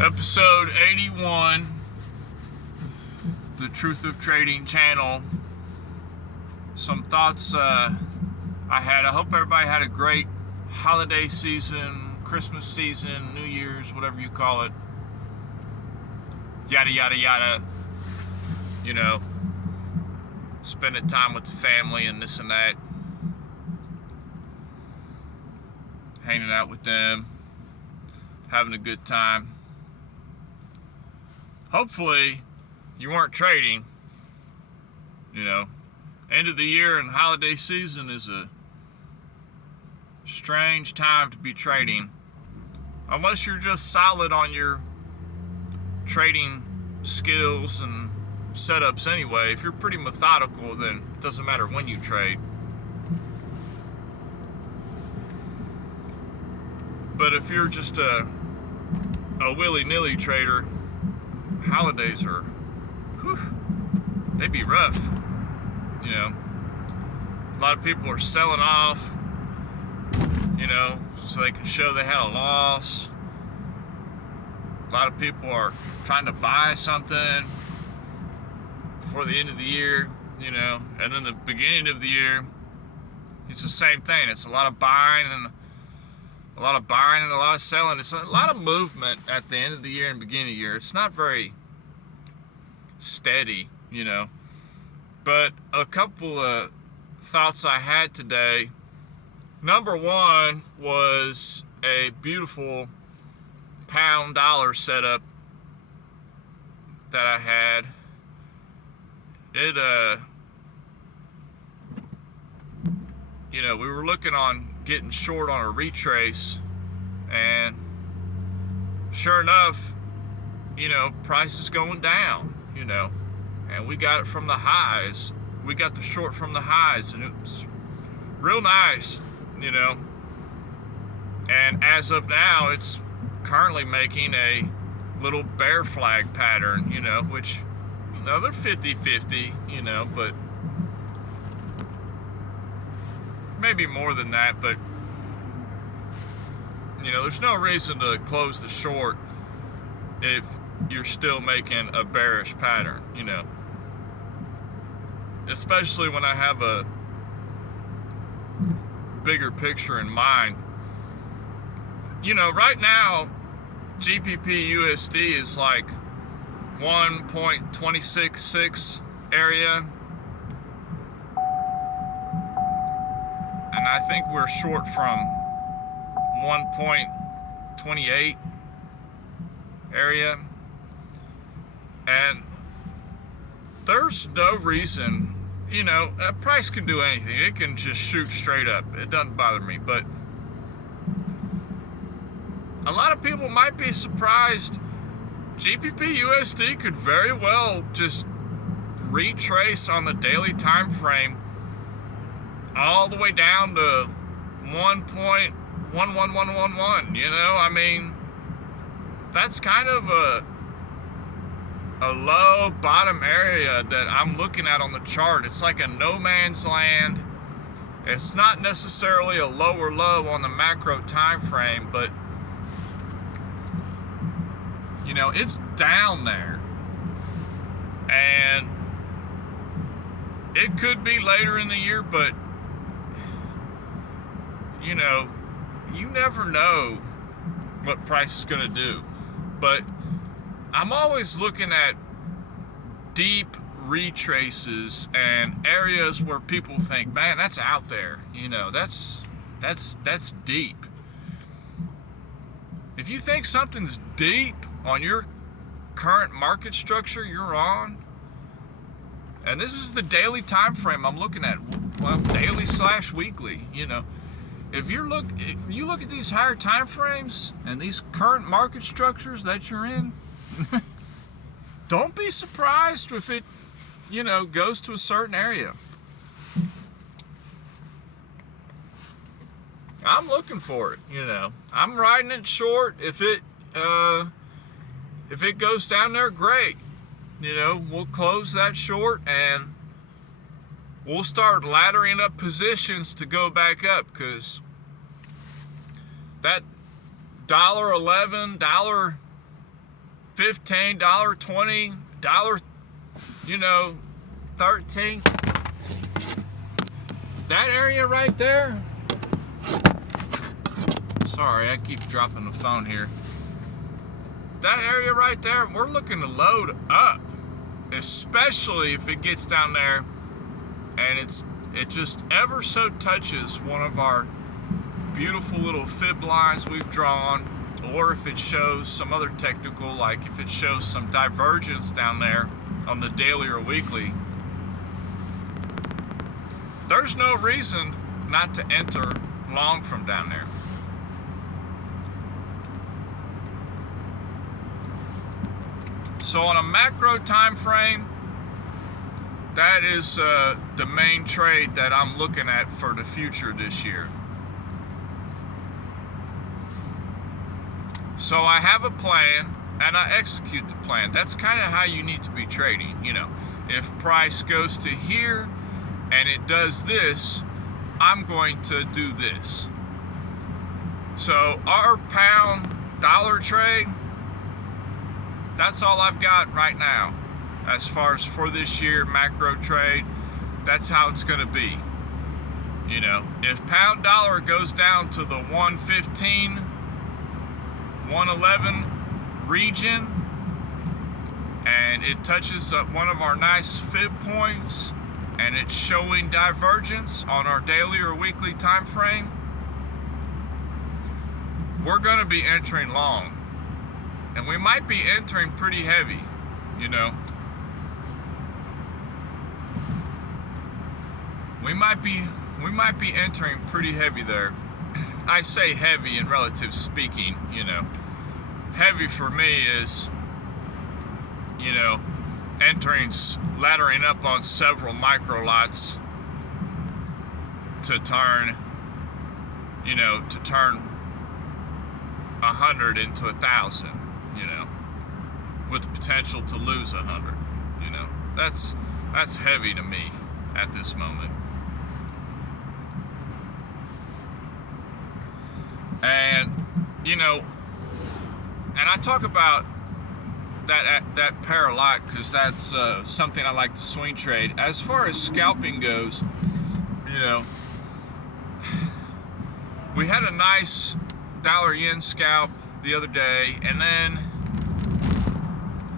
Episode 81, the Truth of Trading channel. Some thoughts I had. I hope everybody had a great holiday season, Christmas season, New Year's, whatever you call it. Yada, yada, yada. You know, spending time with the family and this and that. Hanging out with them. Having a good time. Hopefully, you weren't trading. You know, end of the year and holiday season is a strange time to be trading. Unless you're just solid on your trading skills and setups anyway. If you're pretty methodical, then it doesn't matter when you trade. But if you're just a willy-nilly trader, holidays are, they be rough. You know, a lot of people are selling off, you know, so they can show they had a loss. A lot of people are trying to buy something before the end of the year, you know, and then the beginning of the year, it's the same thing. It's a lot of buying and a lot of selling. It's a lot of movement at the end of the year and beginning of the year. It's not very steady, you know. But a couple of thoughts I had today. Number one was a beautiful pound dollar setup that I had. It, you know, we were looking on getting short on a retrace, and sure enough, you know, price is going down, you know, and we got it from the highs. We got the short from the highs, and it was real nice, you know. And as of now, it's currently making a little bear flag pattern, you know, which, you know, they're 50-50, you know, but maybe more than that. But, you know, there's no reason to close the short if you're still making a bearish pattern, you know. Especially when I have a bigger picture in mind. You know, right now, GBP USD is like 1.266 area. And I think we're short from 1.28 area. And there's no reason, you know, a price can do anything. It can just shoot straight up. It doesn't bother me. But a lot of people might be surprised. GBP USD could very well just retrace on the daily time frame all the way down to 1.11111. You know, I mean, that's kind of a low bottom area that I'm looking at on the chart. It's like a no man's land. It's not necessarily a lower low on the macro time frame, but you know, it's down there. And it could be later in the year, but you know, you never know what price is going to do. But I'm always looking at deep retraces and areas where people think, man, that's out there. You know, that's deep. If you think something's deep on your current market structure you're on, and this is the daily time frame I'm looking at, well, daily / weekly, you know, if you look at these higher time frames and these current market structures that you're in, don't be surprised if it, you know, goes to a certain area. I'm looking for it, you know. I'm riding it short. If it goes down there, great. You know, we'll close that short and we'll start laddering up positions to go back up, because that $1.11, $15, $20, you know, 13. That area right there. Sorry, I keep dropping the phone here. That area right there, we're looking to load up, especially if it gets down there and it just ever so touches one of our beautiful little fib lines we've drawn, or if it shows some other technical, like if it shows some divergence down there on the daily or weekly, there's no reason not to enter long from down there. So on a macro time frame, that is the main trade that I'm looking at for the future this year. So I have a plan and I execute the plan. That's kind of how you need to be trading. You know, if price goes to here and it does this, I'm going to do this. So our pound dollar trade, that's all I've got right now. As far as for this year, macro trade, that's how it's going to be. You know, if pound dollar goes down to the 115, 111 region, and it touches up one of our nice fib points, and it's showing divergence on our daily or weekly time frame, we're going to be entering long. And we might be entering pretty heavy, you know. We might be entering pretty heavy there. I say heavy in relative speaking, you know. Heavy for me is, you know, laddering up on several micro lots to turn, you know, to turn 100 into 1,000, you know, with the potential to lose 100, you know. That's heavy to me at this moment. And, you know, and I talk about that pair a lot because that's something I like to swing trade. As far as scalping goes, you know, we had a nice dollar yen scalp the other day, and then,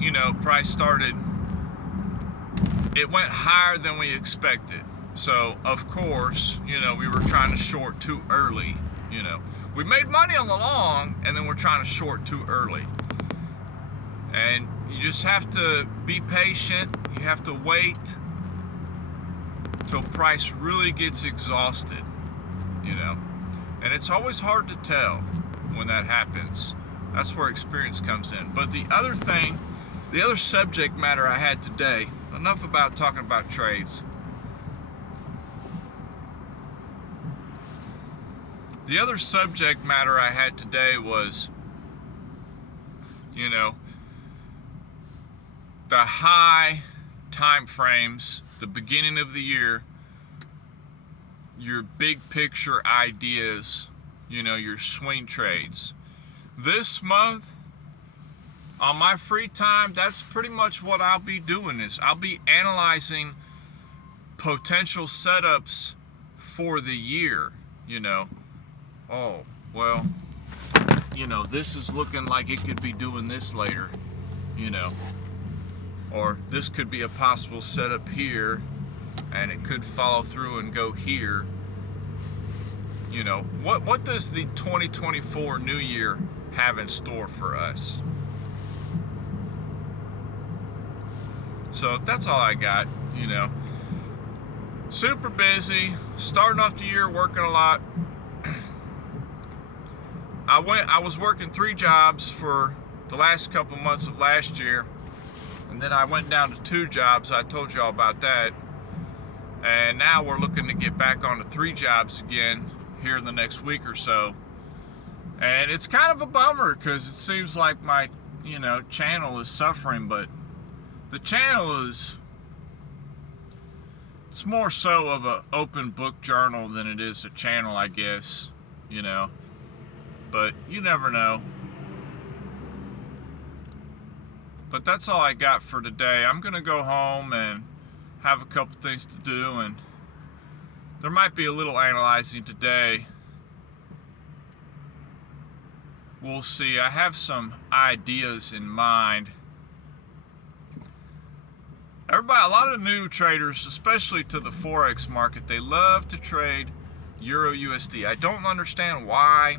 you know, price started, it went higher than we expected. So, of course, you know, we were trying to short too early, you know. We made money on the long, and then we're trying to short too early. And you just have to be patient. You have to wait till price really gets exhausted, you know. And it's always hard to tell when that happens. That's where experience comes in. But the other thing, the other subject matter I had today, enough about talking about trades. The other subject matter I had today was, you know, the high time frames, the beginning of the year, your big picture ideas, you know, your swing trades. This month, on my free time, that's pretty much what I'll be doing is I'll be analyzing potential setups for the year, you know. Oh, well, you know, this is looking like it could be doing this later, you know. Or this could be a possible setup here, and it could follow through and go here. You know, what does the 2024 new year have in store for us? So that's all I got, you know. Super busy, starting off the year working a lot. I was working 3 jobs for the last couple months of last year, and then I went down to 2 jobs. I told y'all about that. And now we're looking to get back onto 3 jobs again here in the next week or so. And it's kind of a bummer because it seems like my, you know, channel is suffering, but the channel is, it's more so of an open book journal than it is a channel, I guess, you know. But you never know. But that's all I got for today. I'm gonna go home and have a couple things to do, and there might be a little analyzing today. We'll see. I have some ideas in mind. Everybody, a lot of new traders, especially to the Forex market, they love to trade Euro USD. I don't understand why.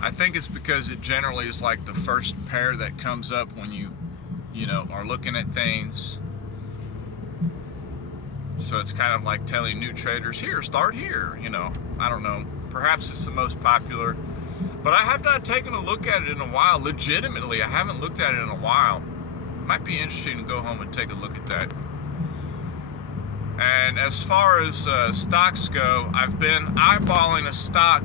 I think it's because it generally is like the first pair that comes up when you know, are looking at things. So it's kind of like telling new traders, here, start here, you know. I don't know. Perhaps it's the most popular. But I have not taken a look at it in a while. Legitimately, I haven't looked at it in a while. Might be interesting to go home and take a look at that. And as far as stocks go, I've been eyeballing a stock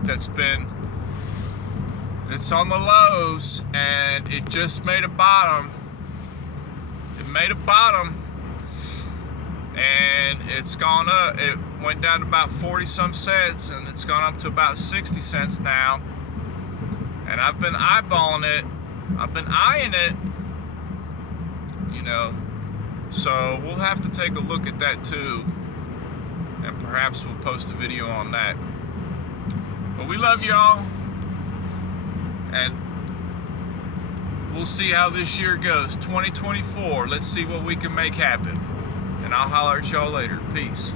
it's on the lows, and it just made a bottom. It made a bottom, and it's gone up. It went down to about 40 some cents, and it's gone up to about 60 cents now. And I've been eyeballing it. I've been eyeing it, you know. So we'll have to take a look at that too, and perhaps we'll post a video on that. But we love y'all, and we'll see how this year goes. 2024, let's see what we can make happen. And I'll holler at y'all later. Peace.